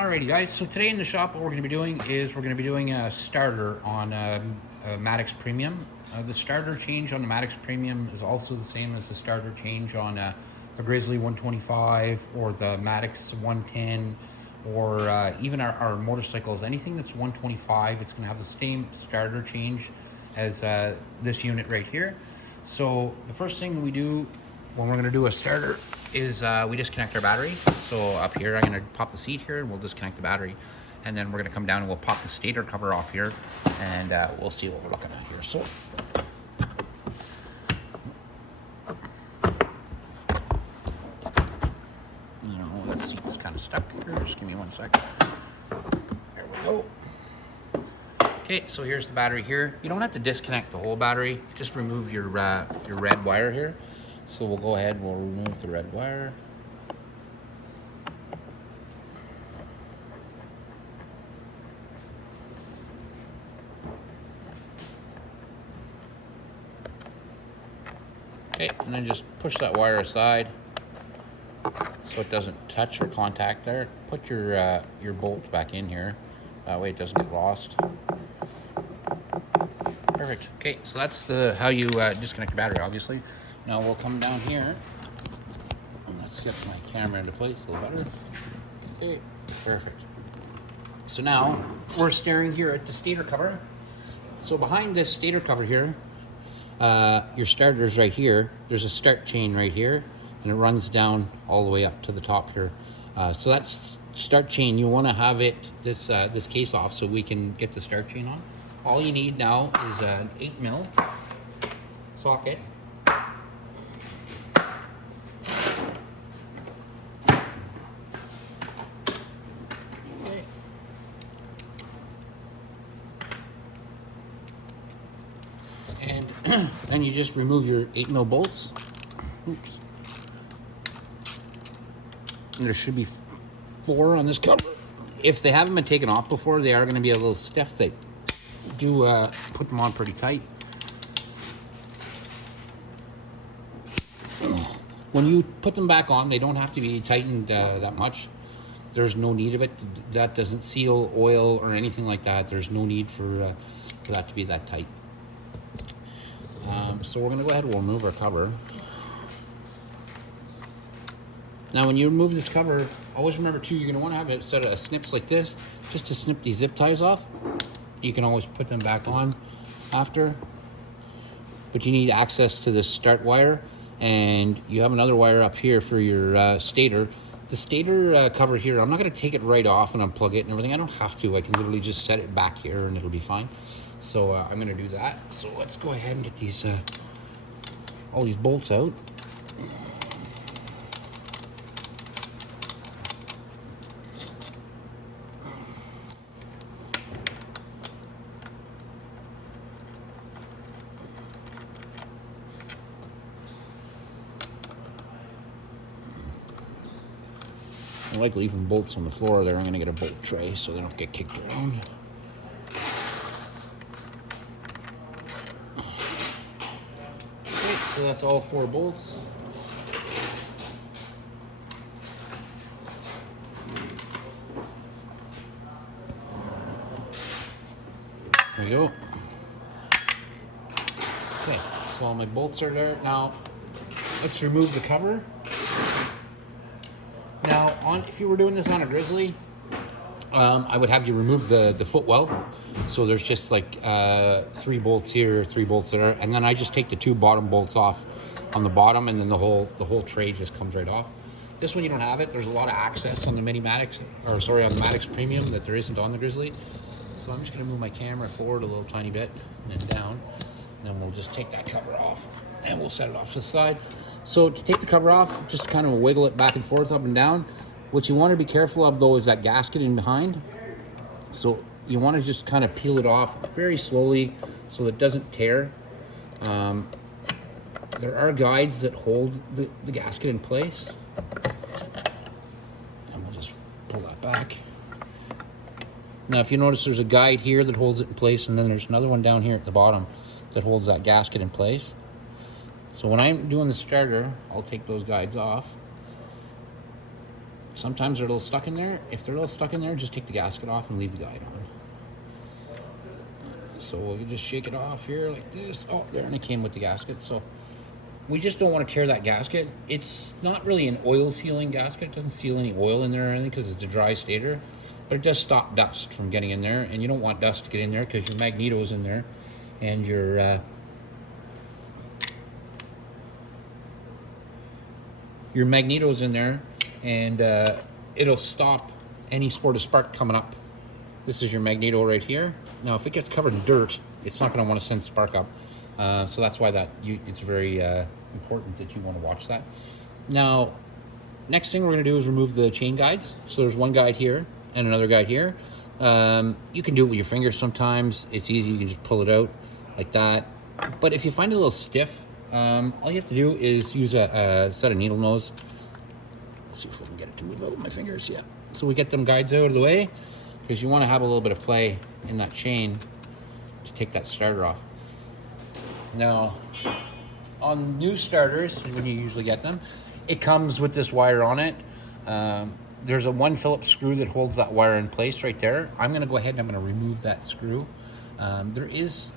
Alrighty guys, so today in the shop what we're going to be doing is we're going to be doing a starter on a Madix Premium. The starter change on the Madix Premium is also the same as the starter change on the Grizzly 125 or the Madix 110 or even our motorcycles. Anything that's 125, it's going to have the same starter change as this unit right here. So the first thing we do when we're going to do a starter is we disconnect our battery. So up here I'm going to pop the seat here and we'll disconnect the battery, and then we're going to come down and we'll pop the stator cover off here, and we'll see what we're looking at here. So that seat's kind of stuck here. Just give me 1 second. There we go. Okay, so here's the battery here. You don't have to disconnect the whole battery. Just remove your red wire here. So we'll go ahead, we'll remove the red wire. Okay, and then just push that wire aside so it doesn't touch or contact there. Put your bolt back in here. That way it doesn't get lost. Perfect. Okay, so that's how you disconnect the battery, obviously. Now we'll come down here and let's get my camera into place a little better. Okay, perfect. So now we're staring here at the stator cover. So behind this stator cover here, your starter's right here. There's a start chain right here, and it runs down all the way up to the top here. So that's start chain. You want to have it this case off so we can get the start chain on. All you need now is an 8mm socket. And then you just remove your 8mm bolts. Oops. And there should be 4 on this cover. If they haven't been taken off before, they are going to be a little stiff. They do put them on pretty tight. When you put them back on, they don't have to be tightened that much. There's no need of it. That doesn't seal oil or anything like that. There's no need for that to be that tight. So we're going to go ahead and we'll remove our cover. Now when you remove this cover, always remember too, you're going to want to have a set of snips like this, just to snip these zip ties off. You can always put them back on after, but you need access to this start wire, and you have another wire up here for your stator. The stator cover here, I'm not going to take it right off and unplug it and everything. I don't have to. I can literally just set it back here and it'll be fine. So I'm going to do that. So let's go ahead and get these all these bolts out. I like leaving bolts on the floor there. I'm going to get a bolt tray so they don't get kicked around. Okay, so that's all 4 bolts. There we go. Okay, so all my bolts are there. Now, let's remove the cover. Now, if you were doing this on a Grizzly, I would have you remove the footwell. So there's just like 3 bolts here, 3 bolts there, and then I just take the 2 bottom bolts off on the bottom, and then the whole tray just comes right off. This one you don't have it. There's a lot of access on the Madix, on the Madix Premium that there isn't on the Grizzly. So I'm just going to move my camera forward a little tiny bit and then down, and then we'll just take that cover off and we'll set it off to the side. So to take the cover off, just kind of wiggle it back and forth, up and down. What you want to be careful of though is that gasket in behind. So you want to just kind of peel it off very slowly so it doesn't tear. There are guides that hold the gasket in place. And we'll just pull that back. Now if you notice, there's a guide here that holds it in place, and then there's another one down here at the bottom that holds that gasket in place. So when I'm doing the starter, I'll take those guides off. Sometimes they're a little stuck in there. If they're a little stuck in there, just take the gasket off and leave the guide on. So we'll just shake it off here like this. Oh, there, and it came with the gasket. So we just don't want to tear that gasket. It's not really an oil sealing gasket. It doesn't seal any oil in there or anything because it's a dry stator. But it does stop dust from getting in there. And you don't want dust to get in there because your magneto's in there. And your magneto's in there. And it'll stop any sort of spark coming up. This is your magneto right here. Now, if it gets covered in dirt, it's not going to want to send spark up. So that's why it's very important that you want to watch that. Now, next thing we're going to do is remove the chain guides. So there's one guide here and another guide here. You can do it with your fingers sometimes. It's easy. You can just pull it out like that. But if you find it a little stiff, all you have to do is use a set of needle nose. Let's see if we can get it to move out with my fingers. Yeah. So we get them guides out of the way because you want to have a little bit of play in that chain to take that starter off. Now, on new starters, when you usually get them, it comes with this wire on it. There's a 1 Phillips screw that holds that wire in place right there. I'm going to go ahead and I'm going to remove that screw. There is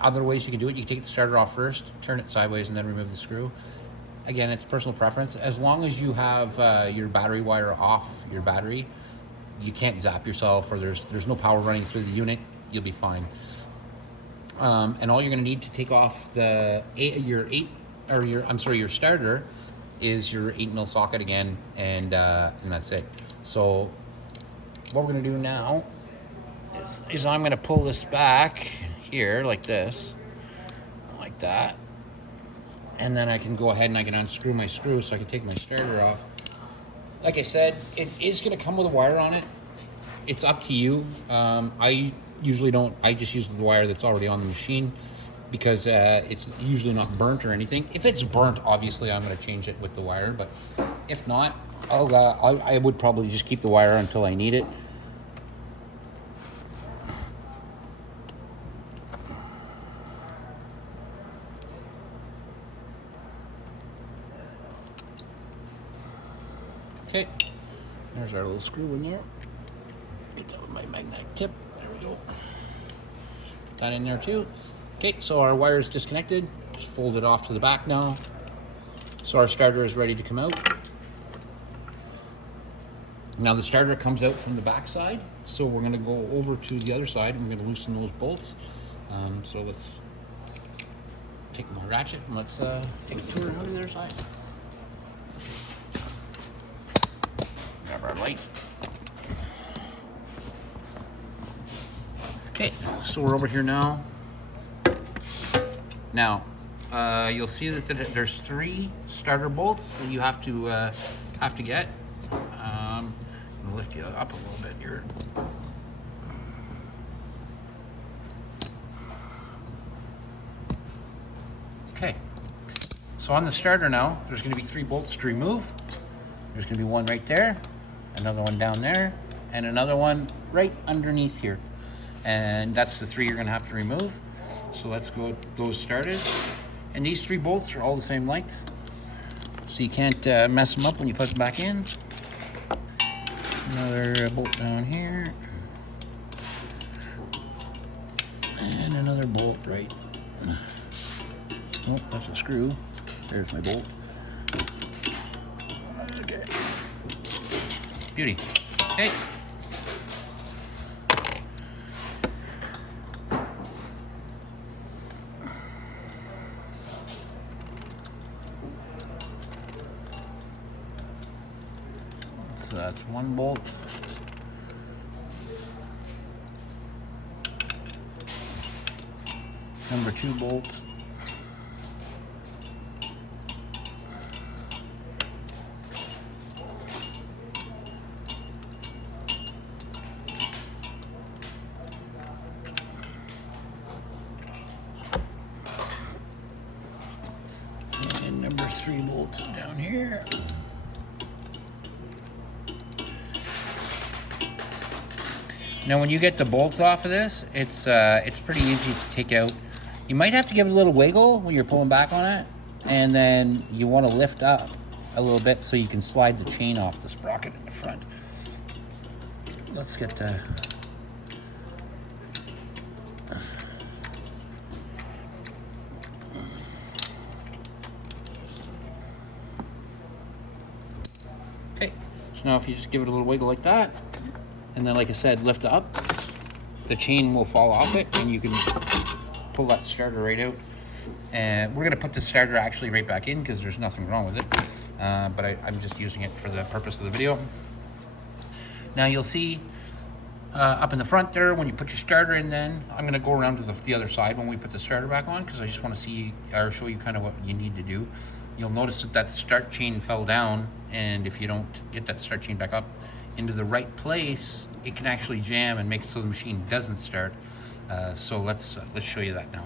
other ways you can do it. You can take the starter off first, turn it sideways, and then remove the screw. Again, it's personal preference. As long as you have your battery wire off your battery, you can't zap yourself, or there's no power running through the unit, you'll be fine. And all you're going to need to take off your starter is your 8mm socket again, and that's it. So what we're going to do now is I'm going to pull this back here like this, like that. And then I can go ahead and I can unscrew my screw so I can take my starter off. Like I said, it is going to come with a wire on it. It's up to you. I usually don't. I just use the wire that's already on the machine because it's usually not burnt or anything. If it's burnt, obviously I'm going to change it with the wire. But if not, I would probably just keep the wire until I need it. Okay, there's our little screw in there. Get that with my magnetic tip. There we go. Put that in there too. Okay, so our wire is disconnected. Just fold it off to the back now. So our starter is ready to come out. Now the starter comes out from the back side. So we're going to go over to the other side and we're going to loosen those bolts. So let's take my ratchet and let's take a tour out of the other side. Grab our light. Okay, so we're over here now. Now, you'll see that there's 3 starter bolts that you have to get. I'm gonna lift you up a little bit here. Okay, so on the starter now, there's going to be 3 bolts to remove. There's going to be one right there, another one down there, and another one right underneath here. And that's the 3 you're going to have to remove. So let's go those started. And these 3 bolts are all the same length, so you can't mess them up when you put them back in. Another bolt down here. And another bolt right. Oh, that's a screw. There's my bolt. Okay. Beauty. Okay. So that's one bolt. Number 2 bolt. And number 3 bolts down here. Now when you get the bolts off of this, it's pretty easy to take out. You might have to give it a little wiggle when you're pulling back on it, and then you want to lift up a little bit so you can slide the chain off the sprocket in the front. Let's get the... Okay, so now if you just give it a little wiggle like that, and then like I said, lift it up, the chain will fall off it, and you can pull that starter right out. And we're gonna put the starter actually right back in because there's nothing wrong with it, but I'm just using it for the purpose of the video. Now you'll see up in the front there, when you put your starter in, then I'm gonna go around to the other side when we put the starter back on, because I just want to see or show you kind of what you need to do. You'll notice that that start chain fell down, and if you don't get that start chain back up into the right place, it can actually jam and make it so the machine doesn't start. So let's show you that now.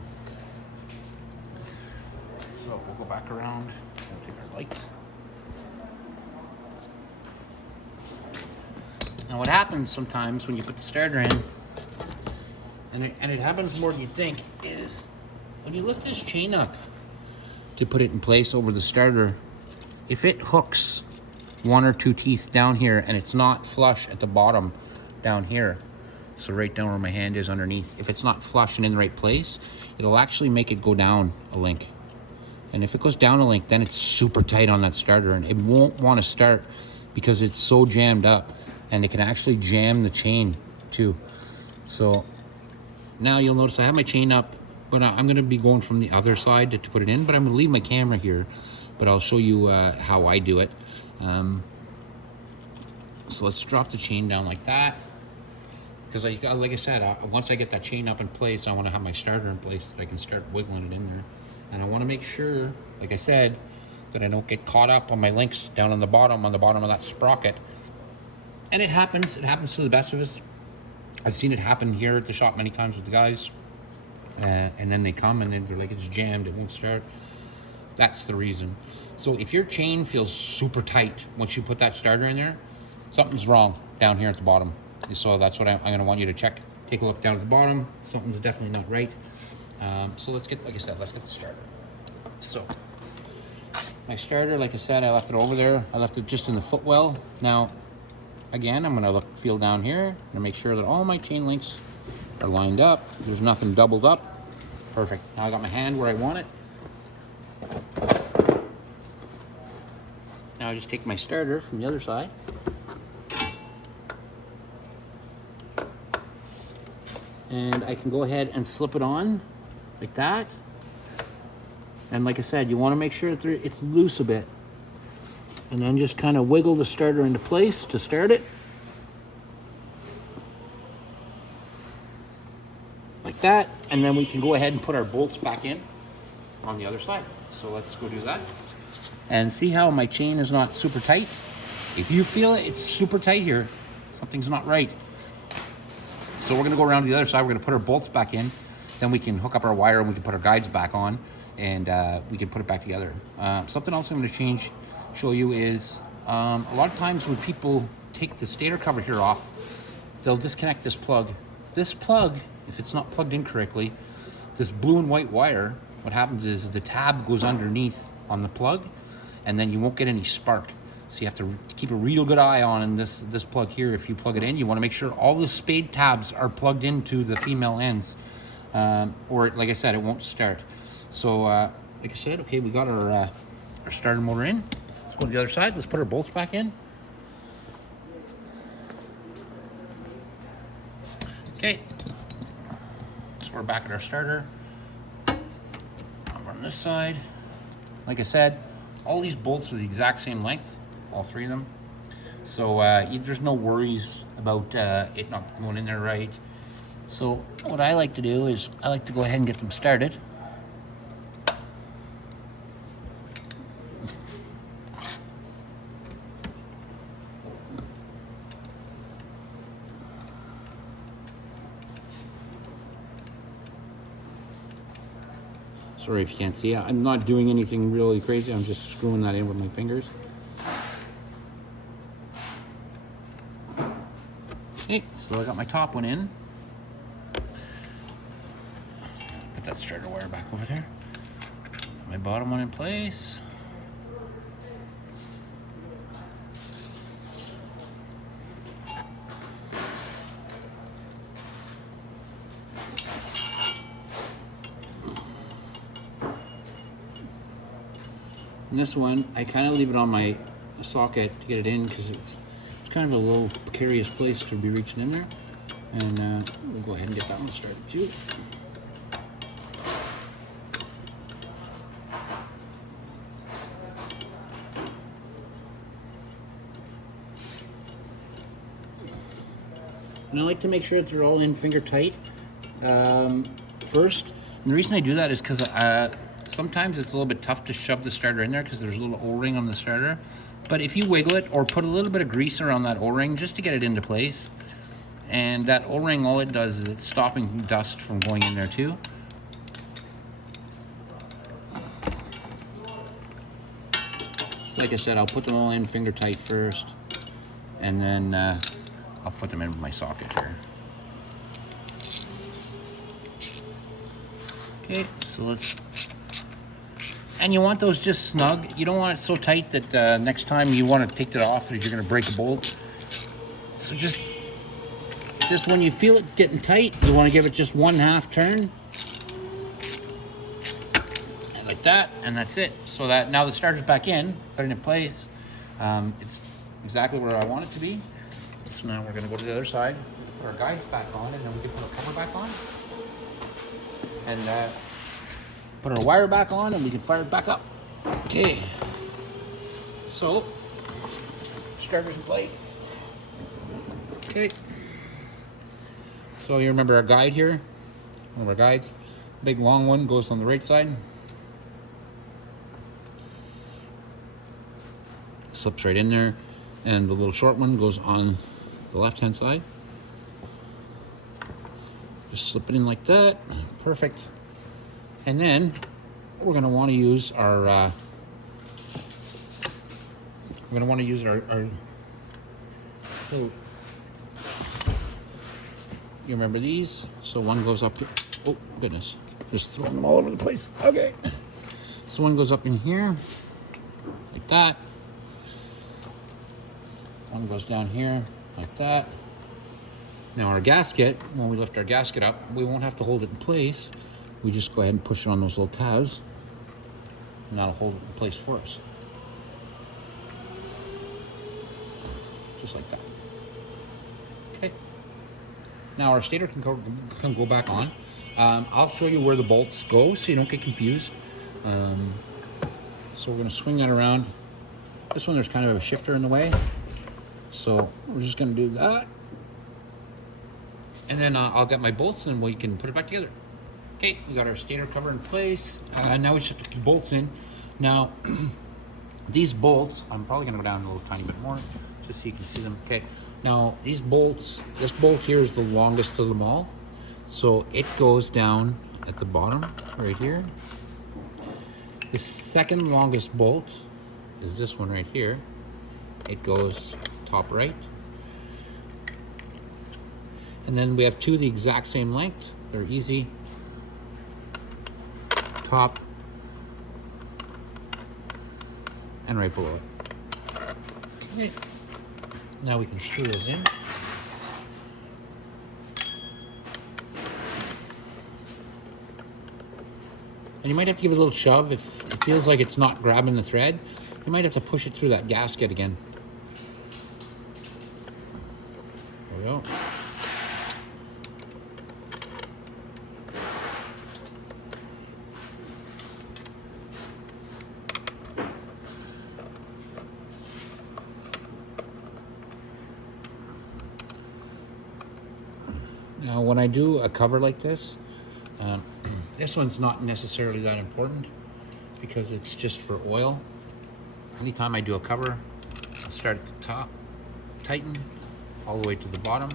So we'll go back around, we'll take our light. Now what happens sometimes when you put the starter in, and it happens more than you think, is when you lift this chain up to put it in place over the starter, if it hooks one or two teeth down here and it's not flush at the bottom down here, so right down where my hand is underneath, if it's not flush and in the right place, it'll actually make it go down a link. And if it goes down a link, then it's super tight on that starter and it won't want to start because it's so jammed up, and it can actually jam the chain too. So now you'll notice I have my chain up, but I'm going to be going from the other side to put it in, but I'm going to leave my camera here, but I'll show you how I do it. So let's drop the chain down like that, because like I said, once I get that chain up in place, I want to have my starter in place that I can start wiggling it in there. And I want to make sure, like I said, that I don't get caught up on my links down on the bottom of that sprocket. And it happens to the best of us. I've seen it happen here at the shop many times with the guys. And then they come and they're like, it's jammed, it won't start. That's the reason. So if your chain feels super tight once you put that starter in there, something's wrong down here at the bottom. So that's what I'm going to want you to check. Take a look down at the bottom. Something's definitely not right. So let's get, like I said, let's get the starter. So my starter, like I said, I left it over there. I left it just in the footwell. Now, again, I'm going to feel down here and make sure that all my chain links are lined up. There's nothing doubled up. Perfect. Now I got my hand where I want it. Now I just take my starter from the other side. And I can go ahead and slip it on like that. And like I said, you want to make sure that it's loose a bit. And then just kind of wiggle the starter into place to start it. Like that. And then we can go ahead and put our bolts back in on the other side. So let's go do that. And see how my chain is not super tight? If you feel it's super tight here, something's not right. So we're going to go around to the other side. We're going to put our bolts back in. Then we can hook up our wire and we can put our guides back on, and we can put it back together. Something else I'm going to show you is a lot of times when people take the stator cover here off, they'll disconnect this plug. This plug, if it's not plugged in correctly, this blue and white wire, what happens is the tab goes underneath on the plug, and then you won't get any spark. So you have to keep a real good eye on this plug here. If you plug it in, you want to make sure all the spade tabs are plugged into the female ends, or like I said, it won't start. So like I said, okay, we got our starter motor in. Let's go to the other side. Let's put our bolts back in. Okay, so we're back at our starter. Over on this side, like I said, all these bolts are the exact same length, all three of them. So there's no worries about it not going in there right. So what I like to do is I like to go ahead and get them started. Sorry if you can't see it. I'm not doing anything really crazy. I'm just screwing that in with my fingers. Okay, so I got my top one in. Put that starter wire back over there. My bottom one in place. And this one, I kind of leave it on my socket to get it in because it's kind of a little precarious place to be reaching in there. And we'll go ahead and get that one started too. And I like to make sure that they're all in finger tight first. And the reason I do that is because sometimes it's a little bit tough to shove the starter in there because there's a little O-ring on the starter. But if you wiggle it or put a little bit of grease around that O-ring just to get it into place, and that O-ring, all it does is it's stopping dust from going in there too. So like I said, I'll put them all in finger tight first, and then I'll put them in with my socket here. Okay, so let's, and you want those just snug. You don't want it so tight that next time you want to take it off that you're going to break a bolt. So just when you feel it getting tight, you want to give it just 1/2 turn. And like that, and that's it. So that now the starter's back in, put it in place. It's exactly where I want it to be. So now we're going to go to the other side, put our guides back on, and then we can put our cover back on. And put our wire back on, and we can fire it back up. Okay. So, starter's in place. Okay. So you remember our guide here, one of our guides. Big long one goes on the right side. Slips right in there. And the little short one goes on the left-hand side. Just slip it in like that. Perfect. And then we're going to want to use our so you remember these? So one goes up here. Oh goodness, just throwing them all over the place. Okay. So one goes up in here like that. One goes down here like that. Now our gasket, when we lift our gasket up, we won't have to hold it in place. We just go ahead and push it on those little tabs, and that'll hold it in place for us. Just like that. Okay. Now our stator can go back on. I'll show you where the bolts go so you don't get confused. So we're going to swing that around. This one, there's kind of a shifter in the way. So we're just going to do that. And then I'll get my bolts and we can put it back together. Okay, we got our stator cover in place. Now we just have to put the bolts in. Now, these bolts, I'm probably gonna go down a little tiny bit more, just so you can see them. Okay, now these bolts, this bolt here is the longest of them all. So it goes down at the bottom, right here. The second longest bolt is this one right here. It goes top right. And then we have two the exact same length. They're easy. Top and right below it. Okay. Now we can screw those in. And you might have to give it a little shove if it feels like it's not grabbing the thread. You might have to push it through that gasket again. There we go. Now, when I do a cover like this, this one's not necessarily that important because it's just for oil. Anytime I do a cover, I'll start at the top, tighten all the way to the bottom.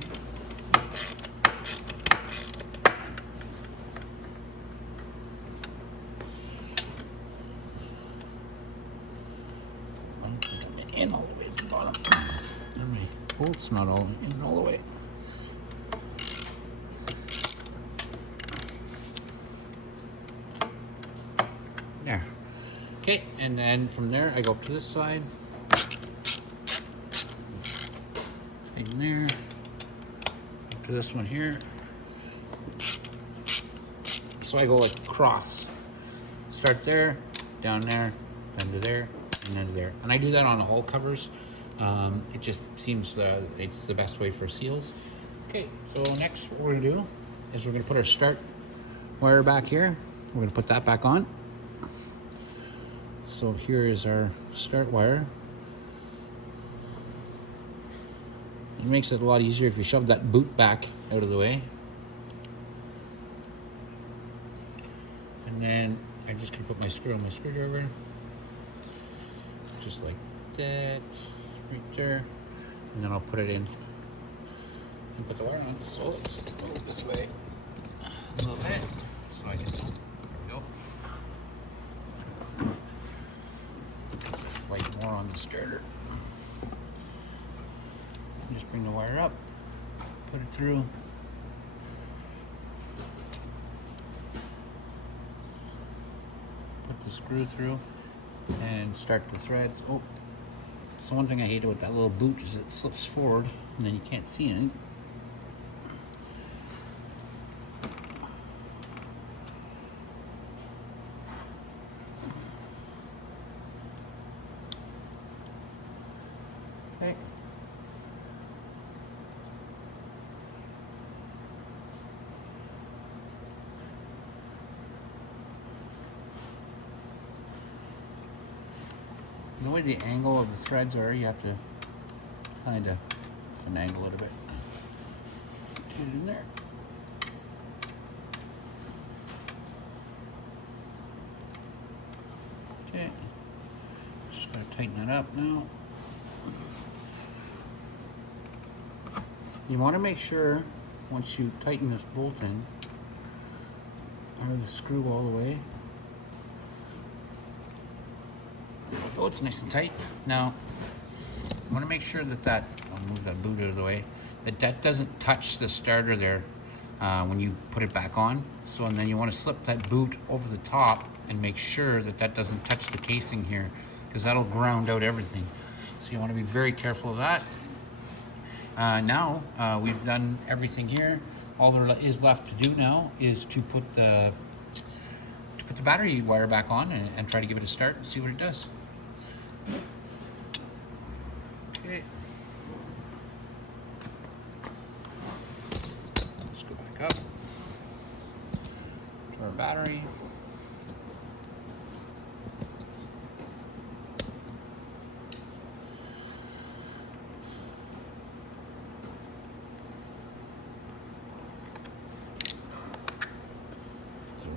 In all the way to the bottom. And my bolt's not all in all the way. There. Okay, and then from there I go up to this side. Tighten there. Up to this one here. So I go like cross. Start there, down there, then to there, and then to there. And I do that on all covers. It just seems it's the best way for seals. Okay, so next what we're gonna do is we're gonna put our start wire back here. We're gonna put that back on. So here is our start wire. It makes it a lot easier if you shove that boot back out of the way. And then I'm just gonna put my screw on my screwdriver. Just like that, right there. And then I'll put it in and put the wire on. So let's move this way a little bit so I can, there we go. Like more on the starter. Just bring the wire up, put it through. Put the screw through and start the threads. Oh, so one thing I hate with that little boot is it slips forward and then you can't see anything. Okay. The way the angle of the threads are, you have to kind of finagle it a bit. Get it in there. Okay. Just gotta tighten it up now. You want to make sure once you tighten this bolt in, or the screw all the way. Oh, it's nice and tight. Now, I want to make sure that I'll move that boot out of the way, that doesn't touch the starter there when you put it back on. So, and then you want to slip that boot over the top and make sure that doesn't touch the casing here, because that'll ground out everything. So you want to be very careful of that. Now, we've done everything here. All there is left to do now is to put the battery wire back on and try to give it a start and see what it does. Okay. Let's go back up to our battery.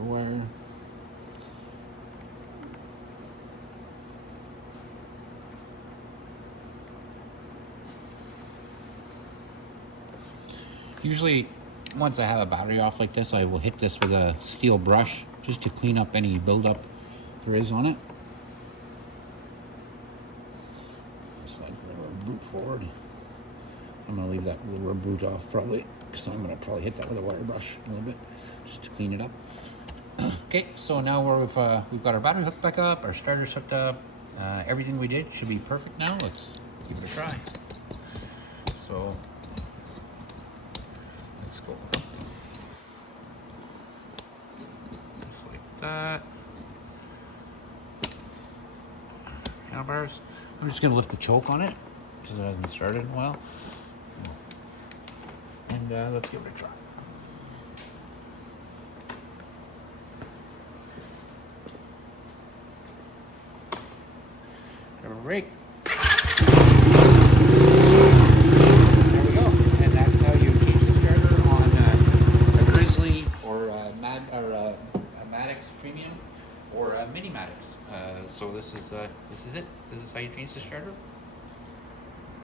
Wire. Usually, once I have a battery off like this, I will hit this with a steel brush just to clean up any buildup there is on it. Slide the rubber boot forward. I'm going to leave that little rubber boot off probably, because I'm going to probably hit that with a wire brush a little bit just to clean it up. Okay, so now we've got our battery hooked back up, our starter's hooked up, everything we did should be perfect now. Let's give it a try. So let's go just like that. Handlebars. I'm just gonna lift the choke on it because it hasn't started in a while, and let's give it a try. Rake. There we go, and that's how you change the starter on a Grizzly or a Madix Premium or a Mini Madix. So this is it. This is how you change the starter.